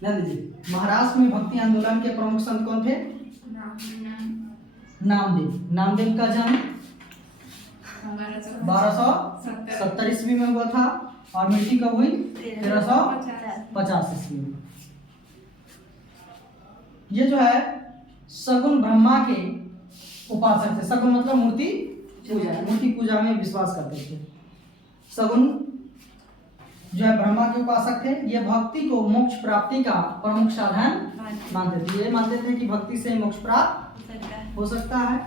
ध्यान दीजिए, महाराष्ट्र में भक्ति आंदोलन के प्रमुख संत कौन थे? नामदेव। नामदेव का जन्म 1270 ईस्वी में हुआ था और मृत्यु कब हुई? 1350 ईस्वी में। ये जो है सगुन ब्रह्मा के उपासक थे। सगुन मतलब मूर्ति पूजा, मूर्ति पूजा में विश्वास करते थे। सगुन जो है ब्रह्मा के उपासक थे। ये भक्ति को मोक्ष प्राप्ति का प्रमुख साधन मानते थे। ये मानते थे कि भक्ति से मोक्ष प्राप्त हो सकता है।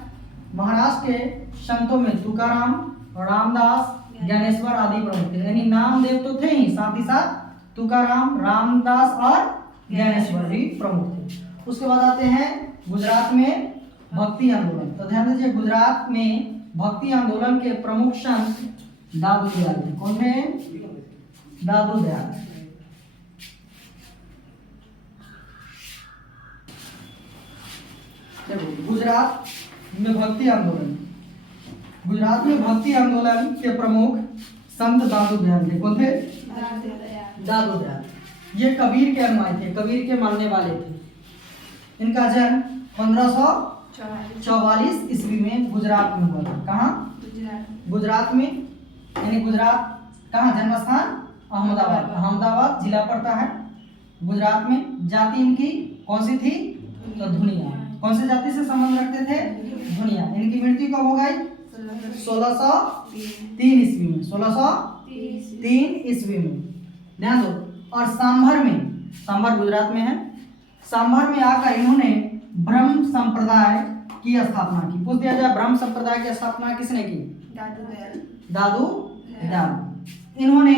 महाराष्ट्र के संतों में तुकाराम, रामदास, ज्ञानेश्वर आदि प्रमुख थे। यानी नामदेव तो थे ही, साथ ही साथ तुकाराम, रामदास और ज्ञानेश्वर भी प्रमुख थे। उसके बाद आते हैं गुजरात में भक्ति आंदोलन। तो ध्यान दीजिए, गुजरात में भक्ति आंदोलन के प्रमुख संत दादू दयाल थे। कौन थे? दादू दयाल। गुजरात में भक्ति आंदोलन, गुजरात में भक्ति आंदोलन के प्रमुख संत दादू दयाल थे। कौन थे? दादू दयाल। ये कबीर के अनुयायी थे, कबीर के मानने वाले थे। इनका जन्म 1544 ईस्वी में गुजरात में हुआ था। कहाँ? गुजरात में। यानी गुजरात कहाँ जन्म स्थान? अहमदाबाद। अहमदाबाद जिला पड़ता है गुजरात में। जाति इनकी कौन सी थी? तो धुनिया। कौन सी जाति से संबंध रखते थे? धुनिया। इनकी मृत्यु कब हो गई? 1603 ईस्वी में। 1603 ईस्वी में, ध्यान दो। और सांभर में, सांभर गुजरात में है, सांभर में आकर इन्होंने ब्रह्म संप्रदाय की स्थापना की। पूछ दिया जाए, ब्रह्म संप्रदाय की स्थापना किसने की? दादू दयाल। इन्होंने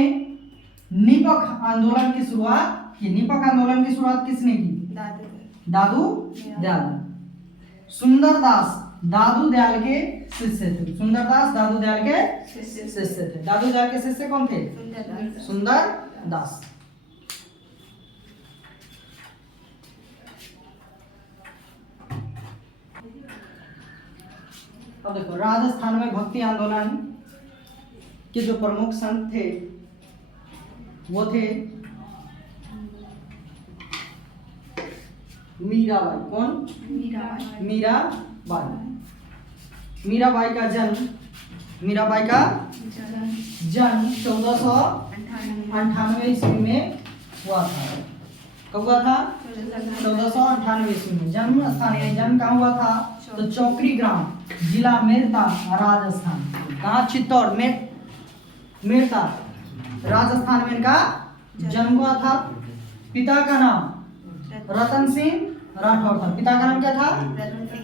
निपख आंदोलन की शुरुआत की। निपख आंदोलन की शुरुआत किसने की? दादू दयाल। सुंदरदास दादू दयाल के शिष्य थे। सुंदरदास दादू दयाल के शिष्य थे। दादू दयाल के शिष्य कौन थे? सुंदरदास। अब देखो, राजस्थान में भक्ति आंदोलन के जो प्रमुख संत थे वो थे मीराबाई। कौन? मीराबाई। मीराबाई का जन्म 1498 ईस्वी में हुआ था। कब हुआ था? 1498 ईस्वी में। जन्म स्थान यानी जन्म कहाँ हुआ था? तो चौकरी ग्राम, जिला मेरता, राजस्थान। कहाँ? चित्तौड़ में, मेरता राजस्थान में इनका जन्म हुआ था। पिता का नाम रतन सिंह राठौर था। पिता का नाम क्या था?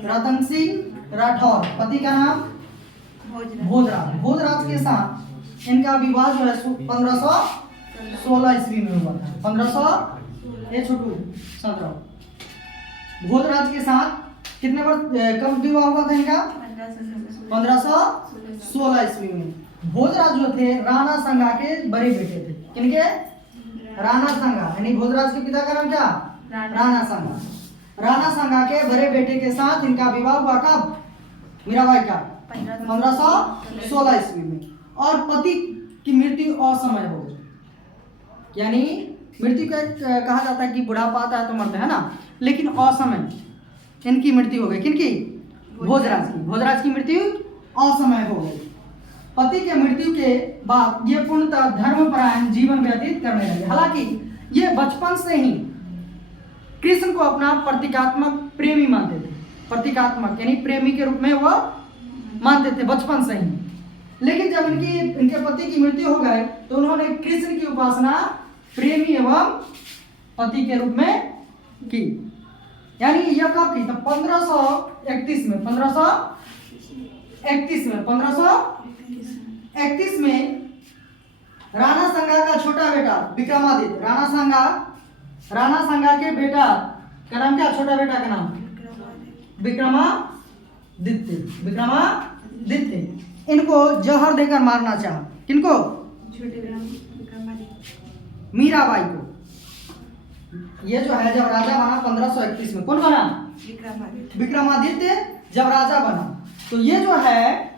रतन सिंह राठौर। पति का नाम भोजराज। भोजराज के साथ इनका विवाह जो है 1516 ईस्वी में हुआ था। 1517 भोजराज के साथ कितने वर्ष कब विवाह हुआ था इनका? 1516 ईस्वी में। भोजराज जो थे राणा संगा के बड़े बेटे थे। किनके? राणा संगा। यानी भोजराज के पिता का नाम क्या? राणा संगा। राणा संगा के बड़े बेटे के साथ इनका विवाह हुआ कब? मीराबाई का 1516 ईस्वी में। और पति की मृत्यु असमय हो गई। यानी मृत्यु का कहा जाता है कि बुढ़ापा आता है तो मरते हैं ना, लेकिन असमय इनकी मृत्यु हो गई। किनकी? भोजराज की। भोजराज की मृत्यु असमय हो गई। पति के मृत्यु के बाद ये पूर्णतः धर्मपरायण जीवन व्यतीत करने लगे। हालांकि ये बचपन से ही कृष्ण को अपना प्रतीकात्मक प्रेमी मानते थे। प्रतीकात्मक यानी प्रेमी के रूप में वो मानते थे बचपन से ही। लेकिन जब इनके पति की मृत्यु हो गई तो उन्होंने कृष्ण की उपासना प्रेमी एवं पति के रूप में की। यानी यह कब की? तो 1531 में। 1531 में राणा संगा का छोटा बेटा विक्रमादित्य। राणा संगा के बेटा का नाम क्या? छोटा बेटा का नाम विक्रमादित्य। इनको जहर देकर मारना चाहा। किनको? मीराबाई को। ये जो है जब राजा बना 1531 में। कौन बना? विक्रमादित्य जब राजा बना तो ये जो है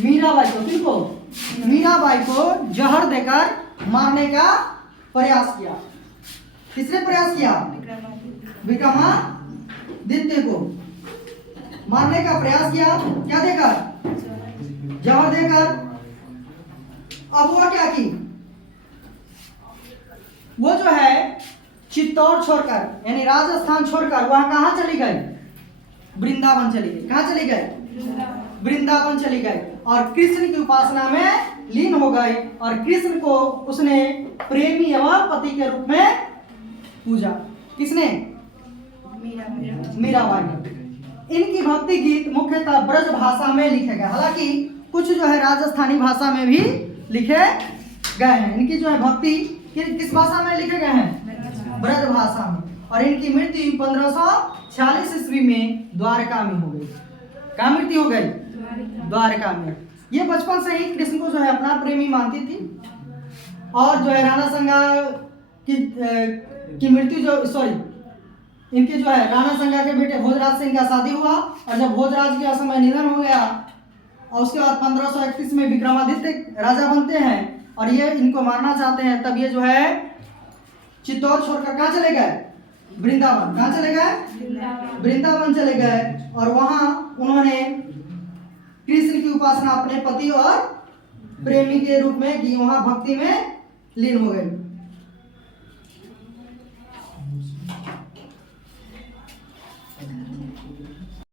मीराबाई को, किनको? मीराबाई को जहर देकर मारने का प्रयास किया। किसने प्रयास किया? विक्रमादित्य को मारने का प्रयास किया। क्या देकर? जहर देकर। अब वो क्या की? वो जो है चित्तौड़ छोड़कर यानी राजस्थान छोड़कर वहां कहां चली गई? वृंदावन चली गई। कहां चली गई? वृंदावन चली गई और कृष्ण की उपासना में लीन हो गई और कृष्ण को उसने प्रेमी एवं पति के रूप में पूजा। किसने? मीराबाई ने। इनकी भक्ति गीत मुख्यतः ब्रज भाषा में लिखे गए, हालांकि कुछ जो है राजस्थानी भाषा में भी लिखे गए हैं। इनकी जो है भक्ति किस भाषा में लिखे गए हैं? ब्रज भाषा में। और इनकी मृत्यु 1546 ईस्वी में द्वारका में हो गई। कहाँ मृत्यु हो गई? द्वारका में। ये बचपन से ही कृष्ण को जो है अपना प्रेमी मानती थी और जो है राणा संगा की मृत्यु इनके जो है राणा संगा के बेटे भोजराज से इनका शादी हुआ और जब भोजराज के असमय निधन हो गया और उसके बाद 1531 में विक्रमादित्य राजा बनते हैं और ये इनको मारना चाहते हैं, तब ये जो है चित्तौड़ छोड़कर कहाँ चले गए? वृंदावन। कहाँ चले गए? वृंदावन चले गए और वहां उन्होंने कृष्ण की उपासना अपने पति और प्रेमी के रूप में की। वहां भक्ति में लीन हो गए।